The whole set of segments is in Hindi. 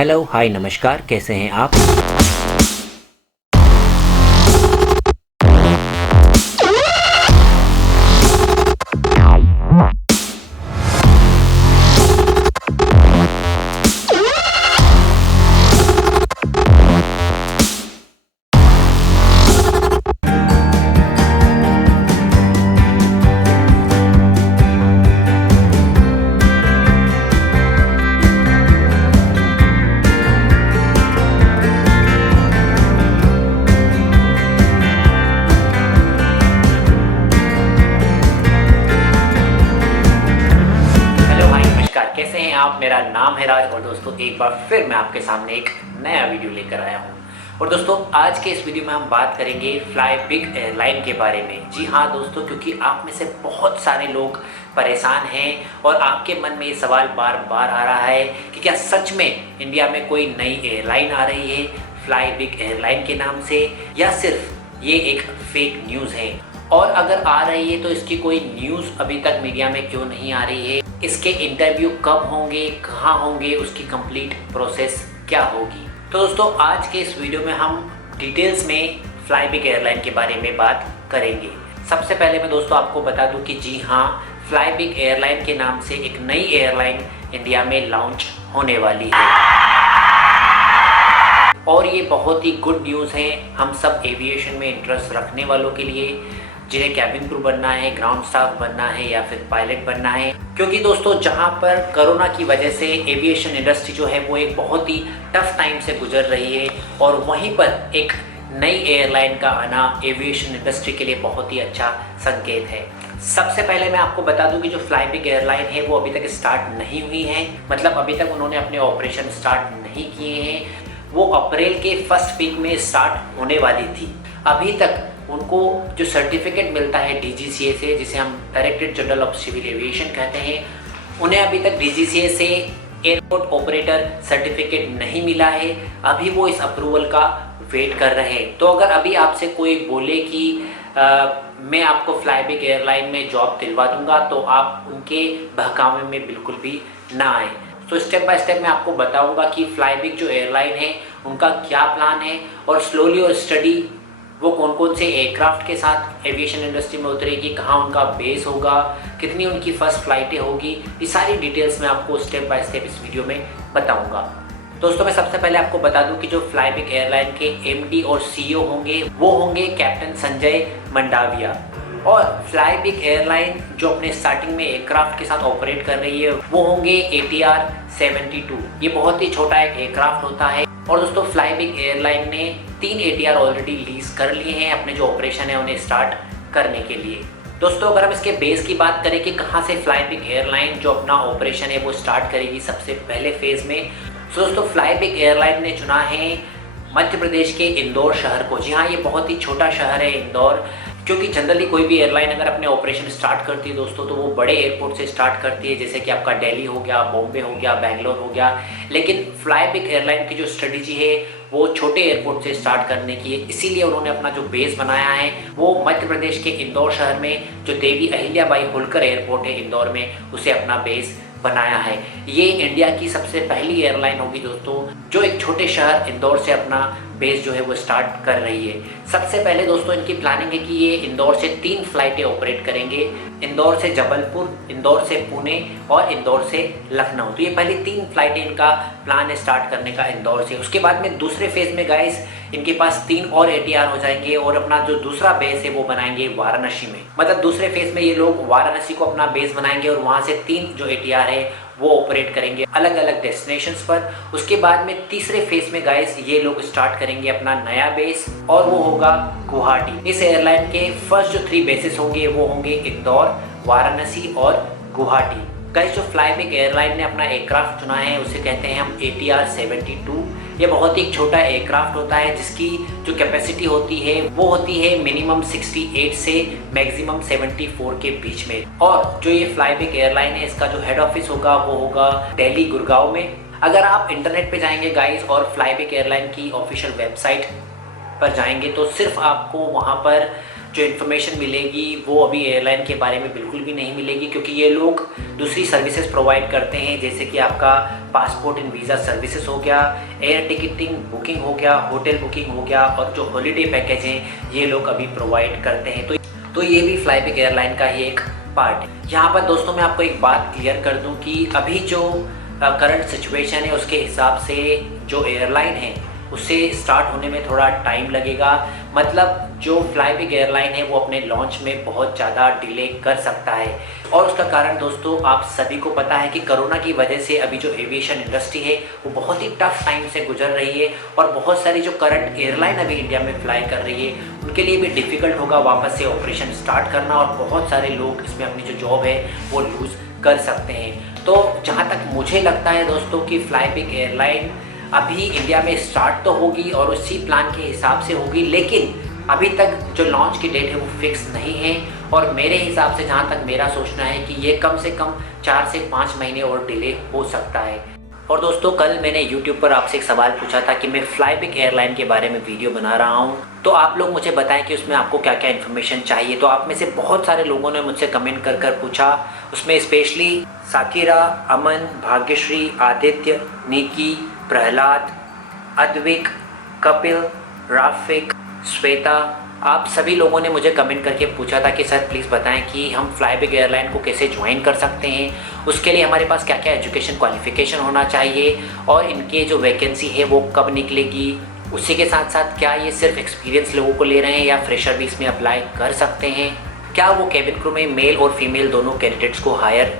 हेलो हाय नमस्कार, कैसे हैं आप। कैसे हैं आप। मेरा नाम है राज और दोस्तों एक बार फिर मैं आपके सामने एक नया वीडियो लेकर आया हूं। और दोस्तों आज के इस वीडियो में हम बात करेंगे फ्लाई बिग एयरलाइन के बारे में। जी हाँ दोस्तों, क्योंकि आप में से बहुत सारे लोग परेशान हैं और आपके मन में ये सवाल बार बार आ रहा है कि क्या सच में इंडिया में कोई नई एयरलाइन आ रही है फ्लाई बिग एयरलाइन के नाम से, या सिर्फ ये एक फेक न्यूज़ है। और अगर आ रही है तो इसकी कोई न्यूज़ अभी तक मीडिया में क्यों नहीं आ रही है, इसके इंटरव्यू कब होंगे, कहाँ होंगे, उसकी कंप्लीट प्रोसेस क्या होगी। तो दोस्तों आज के इस वीडियो में हम डिटेल्स में फ्लाई बिग एयरलाइन के बारे में बात करेंगे। सबसे पहले मैं दोस्तों आपको बता दूं कि जी हाँ, फ्लाई बिग एयरलाइन के नाम से एक नई एयरलाइन इंडिया में लॉन्च होने वाली है और ये बहुत ही गुड न्यूज़ है हम सब एविएशन में इंटरेस्ट रखने वालों के लिए, जिन्हें कैबिन क्रू बनना है, ग्राउंड स्टाफ बनना है या फिर पायलट बनना है। क्योंकि दोस्तों जहां पर कोरोना की वजह से एविएशन इंडस्ट्री जो है वो एक बहुत ही टफ टाइम से गुजर रही है और वहीं पर एक नई एयरलाइन का आना एविएशन इंडस्ट्री के लिए बहुत ही अच्छा संकेत है। सबसे पहले मैं आपको बता दूं कि जो फ्लाई बिग एयरलाइन है वो अभी तक स्टार्ट नहीं हुई है, मतलब अभी तक उन्होंने अपने ऑपरेशन स्टार्ट नहीं किए हैं। वो अप्रैल के फर्स्ट वीक में स्टार्ट होने वाली थी। अभी तक उनको जो सर्टिफिकेट मिलता है DGCA से, जिसे हम directorate general of civil aviation कहते हैं, उन्हें अभी तक DGCA से एयरपोर्ट ऑपरेटर सर्टिफिकेट नहीं मिला है। अभी वो इस अप्रूवल का वेट कर रहे हैं। तो अगर अभी आपसे कोई बोले कि मैं आपको फ्लाई बिग एयरलाइन में जॉब दिलवा दूंगा, तो आप उनके बहकावे में बिल्कुल भी ना आए। तो स्टेप बाय स्टेप मैं आपको बताऊंगा कि फ्लाई बिग जो एयरलाइन है उनका क्या प्लान है और स्लोली और स्टडी वो कौन कौन से एयरक्राफ्ट के साथ एविएशन इंडस्ट्री में उतरेगी, कहाँ उनका बेस होगा, कितनी उनकी फर्स्ट फ्लाइटें होगी, ये सारी डिटेल्स मैं आपको स्टेप बाय स्टेप इस वीडियो में बताऊंगा। दोस्तों मैं सबसे पहले आपको बता दूं कि जो फ्लाई बिग एयरलाइन के MD और CEO होंगे वो होंगे कैप्टन संजय मंडाविया। और फ्लाई बिग एयरलाइन जो अपने स्टार्टिंग में एयरक्राफ्ट के साथ ऑपरेट कर रही है वो होंगे ATR 72। ये बहुत ही छोटा एक एयरक्राफ्ट होता है। और दोस्तों फ्लाई बिग एयरलाइन ने 3 ATR ऑलरेडी लीज कर लिए हैं अपने जो ऑपरेशन है उन्हें स्टार्ट करने के लिए। दोस्तों अगर हम इसके बेस की बात करें कि कहाँ से फ्लाई बिग एयरलाइन जो अपना ऑपरेशन है वो स्टार्ट करेगी सबसे पहले फेज में, तो दोस्तों फ्लाई बिग एयरलाइन ने चुना है मध्य प्रदेश के इंदौर शहर को। जी हाँ, ये बहुत ही छोटा शहर है इंदौर, क्योंकि जनरली कोई भी एयरलाइन अगर अपने ऑपरेशन स्टार्ट करती है दोस्तों तो वो बड़े एयरपोर्ट से स्टार्ट करती है, जैसे कि आपका दिल्ली हो गया, बॉम्बे हो गया, बेंगलोर हो गया। लेकिन फ्लाई बिग एयरलाइन की जो स्ट्रेटेजी है वो छोटे एयरपोर्ट से स्टार्ट करने की है, इसीलिए उन्होंने अपना जो बेस बनाया है वो मध्य प्रदेश के इंदौर शहर में जो देवी अहिल्याबाई होलकर एयरपोर्ट है इंदौर में, उसे अपना बेस बनाया है। ये इंडिया की सबसे पहली एयरलाइन होगी दोस्तों जो एक छोटे शहर इंदौर से अपना बेस जो है वो स्टार्ट कर रही है। सबसे पहले दोस्तों इनकी प्लानिंग है कि ये इंदौर से 3 फ्लाइटें ऑपरेट करेंगे, इंदौर से जबलपुर, इंदौर से पुणे और इंदौर से लखनऊ। तो ये पहली 3 फ्लाइटें इनका प्लान है स्टार्ट करने का इंदौर से। उसके बाद में दूसरे फेज में गाइस इनके पास 3 और ATR हो जाएंगे और अपना जो दूसरा बेस है वो बनाएंगे वाराणसी में। मतलब दूसरे फेज में ये लोग वाराणसी को अपना बेस बनाएंगे और वहाँ से 3 जो ATR है वो ऑपरेट करेंगे अलग अलग डेस्टिनेशंस पर। उसके बाद में तीसरे फेज में गाइस ये लोग स्टार्ट करेंगे अपना नया बेस और वो होगा गुवाहाटी। इस एयरलाइन के फर्स्ट जो 3 बेसेस होंगे वो होंगे इंदौर, वाराणसी और गुवाहाटी। गाइस जो फ्लाई बिग एयरलाइन ने अपना एयरक्राफ्ट चुना है उसे कहते हैं हम ATR 72। ये बहुत ही छोटा एयरक्राफ्ट होता है जिसकी जो कैपेसिटी होती है वो होती है मिनिमम 68 से मैक्सिमम 74 के बीच में। और जो ये फ्लाई बिग एयरलाइन है इसका जो हेड ऑफिस होगा वो होगा दिल्ली गुड़गांव में। अगर आप इंटरनेट पे जाएंगे गाइस और फ्लाई बिग एयरलाइन की ऑफिशियल वेबसाइट पर जाएंगे तो सिर्फ आपको वहाँ पर जो इन्फॉर्मेशन मिलेगी वो अभी एयरलाइन के बारे में बिल्कुल भी नहीं मिलेगी, क्योंकि ये लोग दूसरी सर्विसेज प्रोवाइड करते हैं, जैसे कि आपका पासपोर्ट एंड वीज़ा सर्विसेज हो गया, एयर टिकटिंग बुकिंग हो गया, होटल बुकिंग हो गया, और जो हॉलीडे पैकेज हैं ये लोग अभी प्रोवाइड करते हैं। तो ये भी फ्लाईबिग एयरलाइन का ही एक पार्ट है। यहाँ पर दोस्तों मैं आपको एक बात क्लियर कर दूँ कि अभी जो करंट सिचुएशन है उसके हिसाब से जो एयरलाइन है उसे स्टार्ट होने में थोड़ा टाइम लगेगा। मतलब जो फ्लाईबिग एयरलाइन है वो अपने लॉन्च में बहुत ज़्यादा डिले कर सकता है, और उसका कारण दोस्तों आप सभी को पता है कि कोरोना की वजह से अभी जो एविएशन इंडस्ट्री है वो बहुत ही टफ टाइम से गुजर रही है, और बहुत सारी जो करंट एयरलाइन अभी इंडिया में फ्लाई कर रही है उनके लिए भी डिफ़िकल्ट होगा वापस से ऑपरेशन स्टार्ट करना, और बहुत सारे लोग इसमें अपनी जो जॉब है वो लूज़ कर सकते हैं। तो जहाँ तक मुझे लगता है दोस्तों कि फ्लाईबिग एयरलाइन अभी इंडिया में स्टार्ट तो होगी और उसी प्लान के हिसाब से होगी, लेकिन अभी तक जो लॉन्च की डेट है वो फिक्स नहीं है, और मेरे हिसाब से जहाँ तक मेरा सोचना है कि ये कम से कम 4 से 5 महीने और डिले हो सकता है। और दोस्तों कल मैंने YouTube पर आपसे एक सवाल पूछा था कि मैं फ्लाईबिग एयरलाइन के बारे में वीडियो बना रहा हूँ, तो आप लोग मुझे बताएं कि उसमें आपको क्या क्या इन्फॉर्मेशन चाहिए। तो आप में से बहुत सारे लोगों ने मुझसे कमेंट कर कर पूछा, उसमें स्पेशली साकिरा, अमन, भाग्यश्री, आदित्य, निकी, प्रहलाद, अद्विक, कपिल, राफिक, श्वेता, आप सभी लोगों ने मुझे कमेंट करके पूछा था कि सर प्लीज़ बताएं कि हम फ्लाईबिग एयरलाइन को कैसे ज्वाइन कर सकते हैं, उसके लिए हमारे पास क्या क्या एजुकेशन क्वालिफ़िकेशन होना चाहिए, और इनके जो वैकेंसी है वो कब निकलेगी। उसी के साथ साथ क्या ये सिर्फ एक्सपीरियंस लोगों को ले रहे हैं या फ्रेशर भी इसमें अप्लाई कर सकते हैं, क्या वो केबिन क्रू में मेल और फीमेल दोनों कैंडिडेट्स को हायर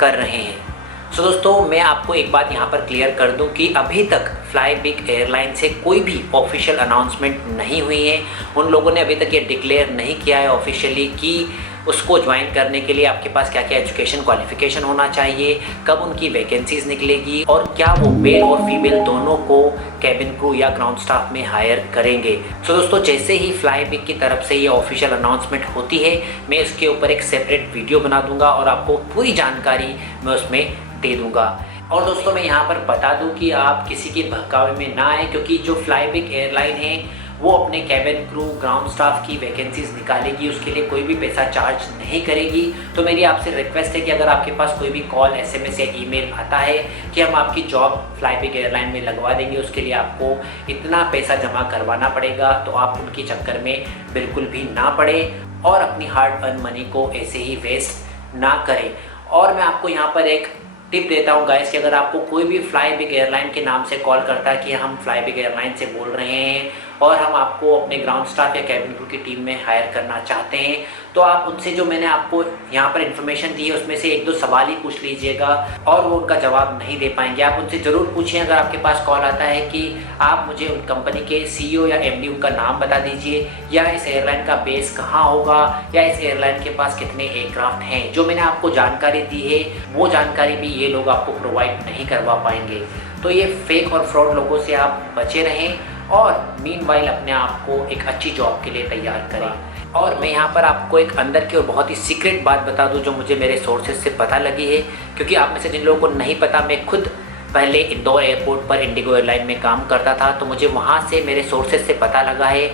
कर रहे हैं। सो दोस्तों मैं आपको एक बात यहाँ पर क्लियर कर दूँ कि अभी तक फ्लाईबिग एयरलाइन से कोई भी ऑफिशियल अनाउंसमेंट नहीं हुई है। उन लोगों ने अभी तक ये डिक्लेयर नहीं किया है ऑफिशियली कि उसको ज्वाइन करने के लिए आपके पास क्या क्या एजुकेशन क्वालिफिकेशन होना चाहिए, कब उनकी वैकेंसीज निकलेगी, और क्या वो मेल और फीमेल दोनों को कैबिन क्रू या ग्राउंड स्टाफ में हायर करेंगे। सो दोस्तों जैसे ही फ्लाईबिग की तरफ से ये ऑफिशियल अनाउंसमेंट होती है मैं इसके ऊपर एक सेपरेट वीडियो बना दूंगा और आपको पूरी जानकारी मैं उसमें दे दूंगा। और दोस्तों मैं यहाँ पर बता दूं कि आप किसी के बहकावे में ना आए, क्योंकि जो फ्लाईबिग एयरलाइन है वो अपने कैबिन क्रू ग्राउंड स्टाफ की वैकेंसीज निकालेगी, उसके लिए कोई भी पैसा चार्ज नहीं करेगी। तो मेरी आपसे रिक्वेस्ट है कि अगर आपके पास कोई भी कॉल, SMS या ईमेल आता है कि हम आपकी जॉब फ्लाईबिग एयरलाइन में लगवा देंगे, उसके लिए आपको इतना पैसा जमा करवाना पड़ेगा, तो आप उनके चक्कर में बिल्कुल भी ना पड़े और अपनी हार्ड अर्न मनी को ऐसे ही वेस्ट ना करें। और मैं आपको यहाँ पर एक टिप देता हूँ गाइस कि अगर आपको कोई भी फ्लाईबिग एयरलाइन के नाम से कॉल करता है कि हम फ्लाईबिग एयरलाइन से बोल रहे हैं और हम आपको अपने ग्राउंड स्टाफ या कैबिन क्रू की टीम में हायर करना चाहते हैं, तो आप उनसे जो मैंने आपको यहाँ पर इन्फॉर्मेशन दी है उसमें से 1-2 सवाल ही पूछ लीजिएगा, और वो उनका जवाब नहीं दे पाएंगे। आप उनसे ज़रूर पूछिए अगर आपके पास कॉल आता है कि आप मुझे उन कंपनी के CEO या MD उनका नाम बता दीजिए, या इस एयरलाइन का बेस कहाँ होगा, या इस एयरलाइन के पास कितने एयरक्राफ्ट हैं। जो मैंने आपको जानकारी दी है वो जानकारी भी ये लोग आपको प्रोवाइड नहीं करवा पाएंगे। तो ये फेक और फ्रॉड लोगों से आप बचे रहें, और मीनवाइल अपने आप को एक अच्छी जॉब के लिए तैयार करें। और मैं यहाँ पर आपको एक अंदर की और बहुत ही सीक्रेट बात बता दूँ जो मुझे मेरे सोर्सेज से पता लगी है, क्योंकि आप में से जिन लोगों को नहीं पता, मैं खुद पहले इंदौर एयरपोर्ट पर इंडिगो एयरलाइन में काम करता था, तो मुझे वहाँ से मेरे सोर्सेज से पता लगा है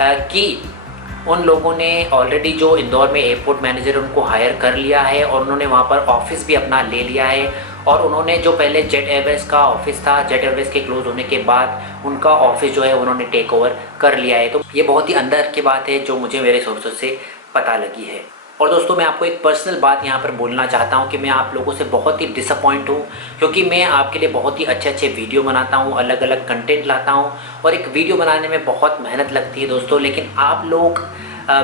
कि उन लोगों ने ऑलरेडी जो इंदौर में एयरपोर्ट मैनेजर उनको हायर कर लिया है, और उन्होंने वहाँ पर ऑफिस भी अपना ले लिया है, और उन्होंने जो पहले जेट एयरवेज का ऑफिस था, जेट एयरवेज के क्लोज होने के बाद उनका ऑफिस जो है उन्होंने टेक ओवर कर लिया है। तो ये बहुत ही अंदर की बात है जो मुझे मेरे सोर्सेज से पता लगी है। और दोस्तों मैं आपको एक पर्सनल बात यहाँ पर बोलना चाहता हूँ कि मैं आप लोगों से बहुत ही डिसअपॉइंट हूँ, क्योंकि मैं आपके लिए बहुत ही अच्छे अच्छे वीडियो बनाता हूँ, अलग अलग कंटेंट लाता हूँ, और एक वीडियो बनाने में बहुत मेहनत लगती है दोस्तों, लेकिन आप लोग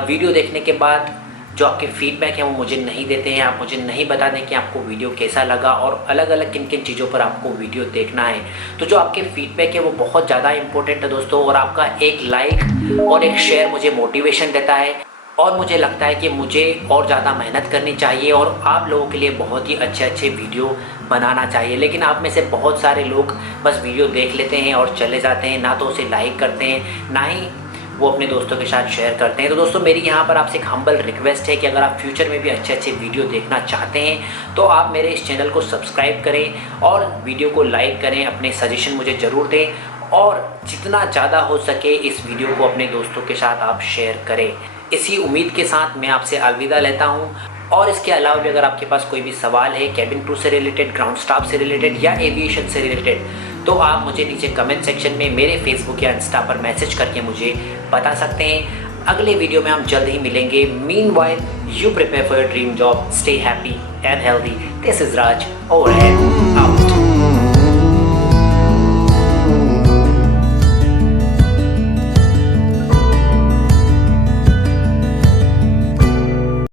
वीडियो देखने के बाद जो आपके फीडबैक है वो मुझे नहीं देते हैं। आप मुझे नहीं बता दें कि आपको वीडियो कैसा लगा और अलग अलग किन किन चीज़ों पर आपको वीडियो देखना है। तो जो आपके फीडबैक है वो बहुत ज़्यादा इंपॉर्टेंट है दोस्तों, और आपका एक लाइक और एक शेयर मुझे मोटिवेशन देता है, और मुझे लगता है कि मुझे और ज़्यादा मेहनत करनी चाहिए और आप लोगों के लिए बहुत ही अच्छे अच्छे वीडियो बनाना चाहिए। लेकिन आप में से बहुत सारे लोग बस वीडियो देख लेते हैं और चले जाते हैं, ना तो उसे लाइक करते हैं, ना ही वो अपने दोस्तों के साथ शेयर करते हैं। तो दोस्तों मेरी यहाँ पर आपसे एक हम्बल रिक्वेस्ट है कि अगर आप फ्यूचर में भी अच्छे अच्छे वीडियो देखना चाहते हैं तो आप मेरे इस चैनल को सब्सक्राइब करें और वीडियो को लाइक करें, अपने सजेशन मुझे ज़रूर दें, और जितना ज़्यादा हो सके इस वीडियो को अपने दोस्तों के साथ आप शेयर करें। इसी उम्मीद के साथ मैं आपसे अलविदा लेता हूँ। और इसके अलावा भी अगर आपके पास कोई भी सवाल है कैबिन क्रू से रिलेटेड, ग्राउंड स्टाफ से रिलेटेड या एविएशन से रिलेटेड, तो आप मुझे नीचे कमेंट सेक्शन में मेरे फेसबुक या इंस्टा पर मैसेज करके मुझे बता सकते हैं। अगले वीडियो में हम जल्द ही मिलेंगे। Meanwhile you prepare for your dream job, stay happy and healthy. This is Raj, overhead out.